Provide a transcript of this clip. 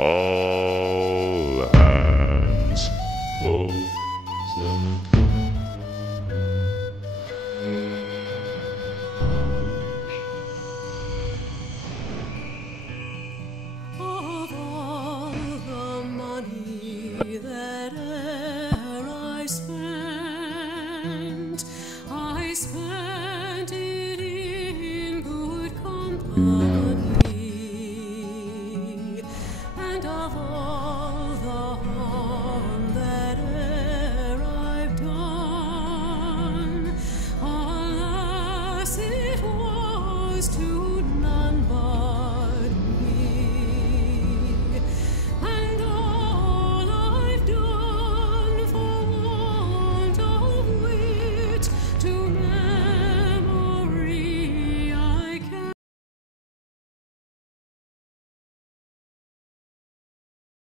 All hands full. Of all the money that e'er I spent it in good company, and of all the harm that e'er I've done, alas, it was to